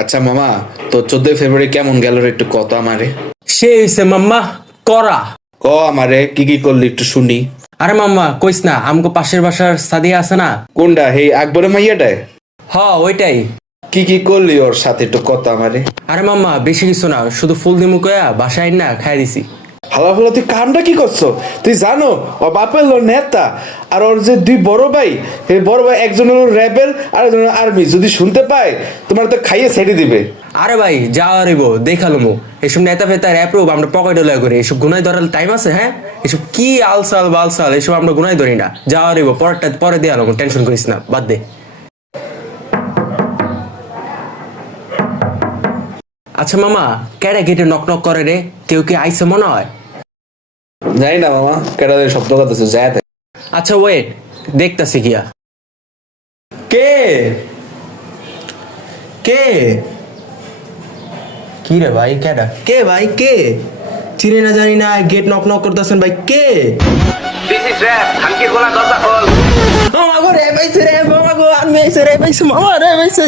আচ্ছা মামা, তো 14 ফেব্রুয়ারি কেমন গেল রে, একটু কত আমারে। সে হইছে মাম্মা করা। ক আমারে কি কি করলি একটু শুনি। আরে মাম্মা কইস না, আমগো পাশের বাসার সাদিয়া আছে না? কোনটা, হেই আকবরের মাইয়াটায়? হ ওইটাই। কি কি করলি ওর সাথে একটু কত আমারে। আরে মাম্মা বেশি কিছু না, শুধু ফুল দিমু কয়া বাসায় না খাই দিছি। হালা ফালা তুই কামটা কি করছো? তুই জানো ও বাপের লো নেতা, আর ওর যে দুই বড় ভাই, এই বড় ভাই একজন হলো র্যাবেল আর একজন আর্মি, যদি শুনতে পায় তোমার তো খাইয়ে ছেড়ে দিবে। আরে ভাই যাওয়া রিব দেখালুমু, এসব নেতা ফেতা অ্যাপ্রুভ আমরা পকেটে লয় করে, এসব গুনাই ধরার টাইম আছে? হ্যাঁ এসব কি আলসাল বালসাল, এসব আমরা গুনাই ধরি না। যাওয়া রিব পরেরটা পরে দিয়ে আলো, টেনশন করিস না, বাদ দে। আচ্ছা মামা, কেডা গেটে নক নক করে রে? কেউ কি আইসে মনে হয়? জানি না মামা, কেটা শব্দ করতেছে যায়। আচ্ছা ওয়েট, দেখতাছি গিয়া। কে কে কি রে ভাই, কেডা কে ভাই, কে চিনি না জানি না, গেট নক নক করতেছেন ভাই, কে? This is rap. Hanki gola dota call. মামা গো রে ভাইছে রে, মামা গো আমি আইছে রে ভাইছে, মামা রে ভাইছে।